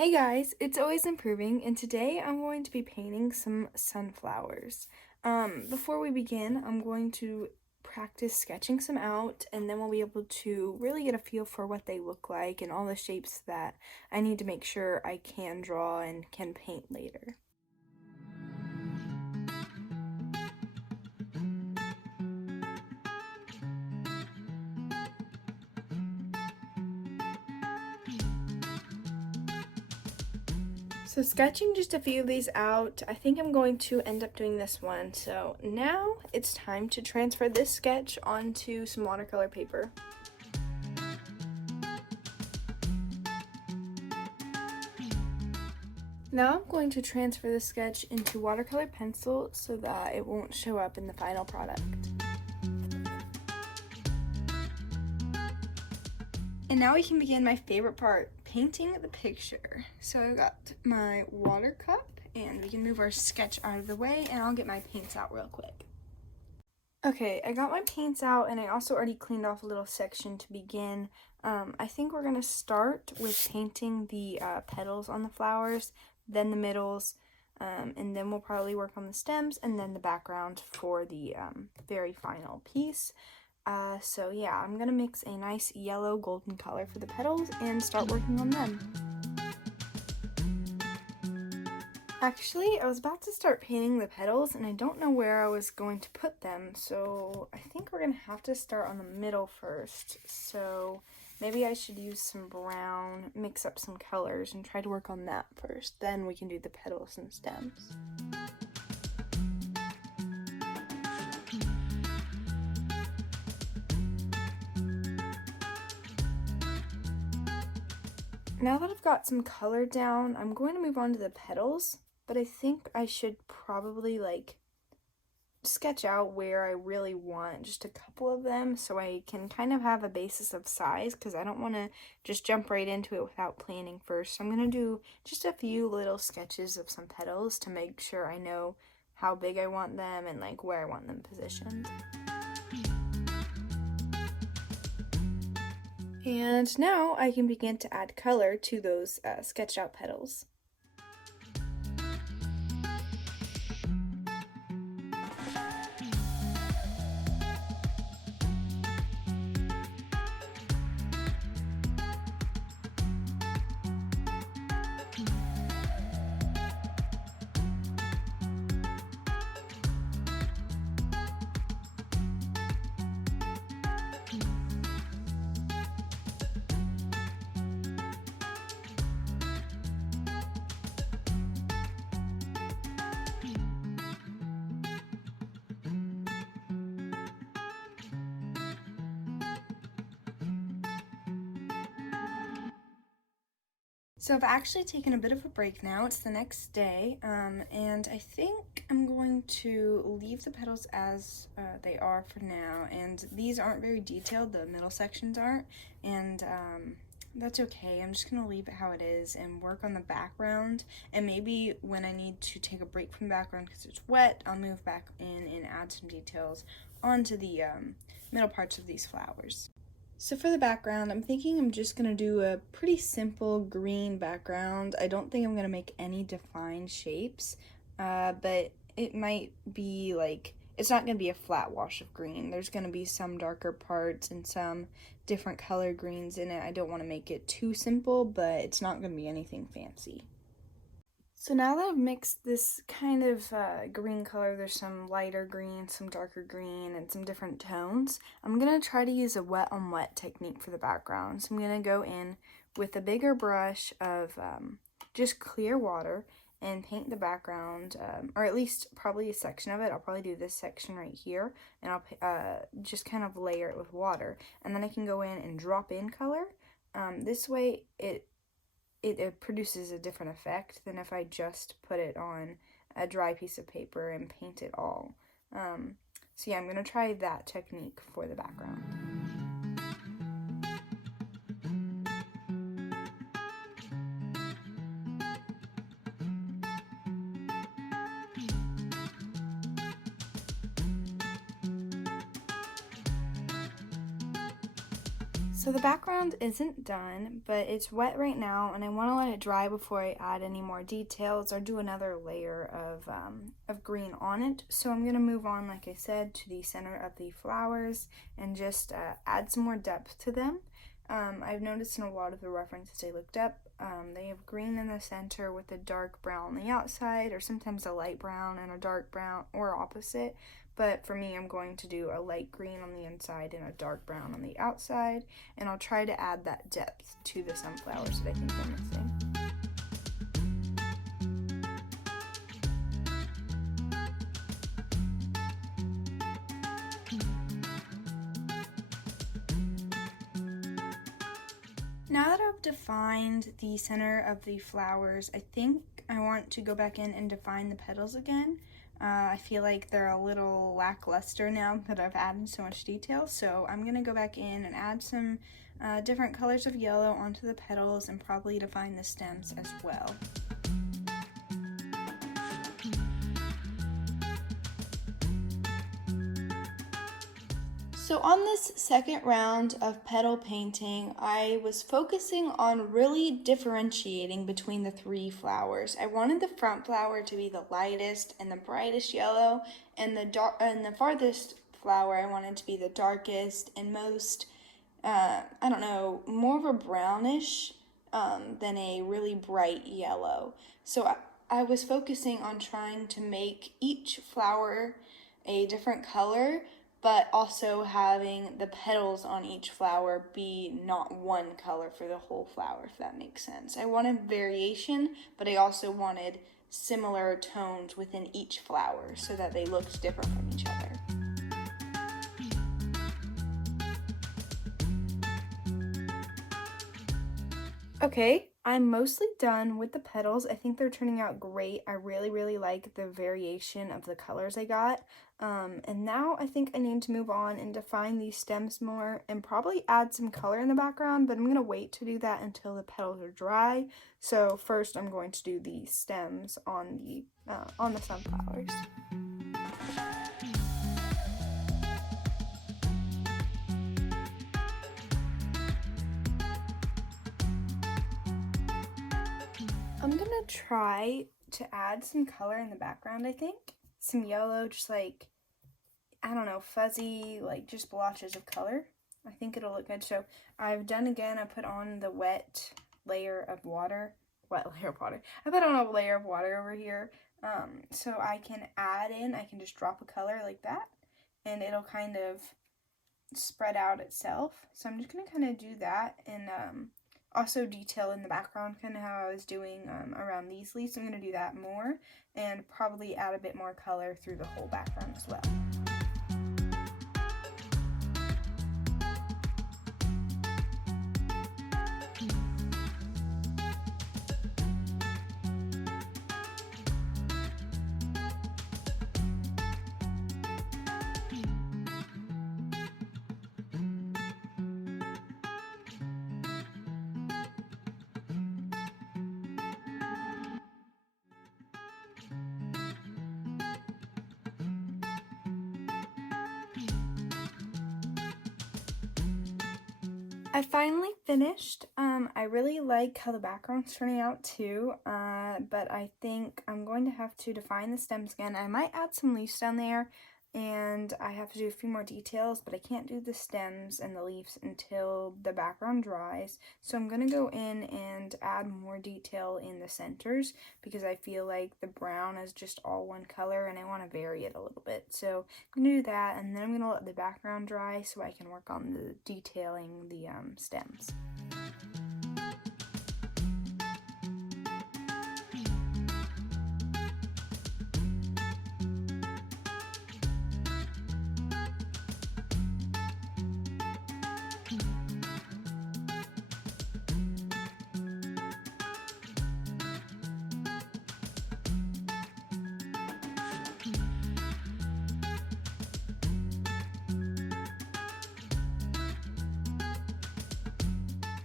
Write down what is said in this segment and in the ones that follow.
Hey guys, it's Always Improving, and today I'm going to be painting some sunflowers. Before we begin, I'm going to practice sketching some out, and then we'll be able to really get a feel for what they look like and all the shapes that I need to make sure I can draw and can paint later. So sketching just a few of these out, I think I'm going to end up doing this one. So now it's time to transfer this sketch onto some watercolor paper. Now I'm going to transfer the sketch into watercolor pencil so that it won't show up in the final product. And now we can begin my favorite part, painting the picture. So I've got my water cup and we can move our sketch out of the way and I'll get my paints out real quick. Okay, I got my paints out and I also already cleaned off a little section to begin. I think we're going to start with painting the petals on the flowers, then the middles, and then we'll probably work on the stems and then the background for the very final piece. So yeah, I'm gonna mix a nice yellow golden color for the petals and start working on them. Actually, I was about to start painting the petals and I don't know where I was going to put them, so I think we're gonna have to start on the middle first. So maybe I should use some brown, mix up some colors and try to work on that first. Then we can do the petals and stems. Now that I've got some color down, I'm going to move on to the petals, but I think I should probably sketch out where I really want just a couple of them so I can kind of have a basis of size because I don't want to just jump right into it without planning first. So I'm going to do just a few little sketches of some petals to make sure I know how big I want them and where I want them positioned. And now I can begin to add color to those sketched out petals. So I've actually taken a bit of a break now. It's the next day, and I think I'm going to leave the petals as they are for now. And these aren't very detailed, the middle sections aren't, and that's okay. I'm just going to leave it how it is and work on the background. And maybe when I need to take a break from the background because it's wet, I'll move back in and add some details onto the middle parts of these flowers. So for the background, I'm thinking I'm just going to do a pretty simple green background. I don't think I'm going to make any defined shapes, but it might be it's not going to be a flat wash of green. There's going to be some darker parts and some different color greens in it. I don't want to make it too simple, but it's not going to be anything fancy. So now that I've mixed this kind of green color, there's some lighter green, some darker green, and some different tones, I'm going to try to use a wet on wet technique for the background. So I'm going to go in with a bigger brush of just clear water and paint the background, or at least probably a section of it. I'll probably do this section right here, and I'll just kind of layer it with water. And then I can go in and drop in color. This way it produces a different effect than if I just put it on a dry piece of paper and paint it all. So yeah, I'm going to try that technique for the background. So the background isn't done, but it's wet right now, and I want to let it dry before I add any more details or do another layer of green on it. So I'm going to move on, like I said, to the center of the flowers and just add some more depth to them. I've noticed in a lot of the references I looked up, they have green in the center with a dark brown on the outside, or sometimes a light brown and a dark brown, or opposite. But for me, I'm going to do a light green on the inside and a dark brown on the outside, and I'll try to add that depth to the sunflowers that I think they're missing. Now that I've defined the center of the flowers, I think I want to go back in and define the petals again. I feel like they're a little lackluster now that I've added so much detail, so I'm going to go back in and add some different colors of yellow onto the petals and probably define the stems as well. So on this second round of petal painting, I was focusing on really differentiating between the three flowers. I wanted the front flower to be the lightest and the brightest yellow, and the farthest flower I wanted to be the darkest and most, more of a brownish than a really bright yellow. So I was focusing on trying to make each flower a different color, but also having the petals on each flower be not one color for the whole flower, if that makes sense. I wanted variation, but I also wanted similar tones within each flower so that they looked different from each other. Okay, I'm mostly done with the petals. I think they're turning out great. I really like the variation of the colors I got. And now I think I need to move on and define these stems more and probably add some color in the background, but I'm going to wait to do that until the petals are dry. So first I'm going to do the stems on the sunflowers. I'm gonna try to add some color in the background, I think. Some yellow, just like, I don't know, fuzzy, like just blotches of color. I think it'll look good. So I've done again, I put on the wet layer of water. I put on a layer of water over here. So I can I can just drop a color like that, and it'll kind of spread out itself. So I'm just gonna kind of do that and also detail in the background kind of how I was doing around these leaves. I'm going to do that more and probably add a bit more color through the whole background as well. I finally finished. I really like how the background's turning out too, but I think I'm going to have to define the stems again. I might add some leaves down there, and I have to do a few more details, but I can't do the stems and the leaves until the background dries. So I'm going to go in and add more detail in the centers because I feel like the brown is just all one color and I want to vary it a little bit. So I'm going to do that, and then I'm going to let the background dry so I can work on the detailing the stems.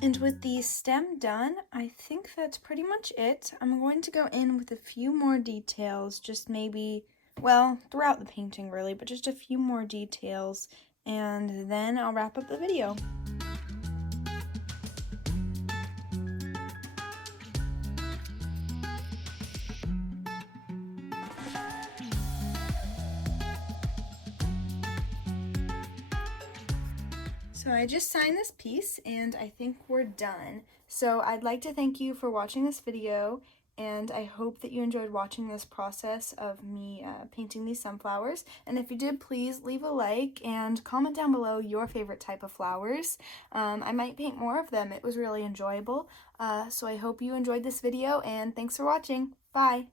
And with the stem done, I think that's pretty much it. I'm going to go in with a few more details, just maybe, well, throughout the painting really, but just a few more details, and then I'll wrap up the video. So I just signed this piece and I think we're done. So I'd like to thank you for watching this video, and I hope that you enjoyed watching this process of me painting these sunflowers. And if you did, please leave a like and comment down below your favorite type of flowers. I might paint more of them. It was really enjoyable. So I hope you enjoyed this video, and thanks for watching. Bye!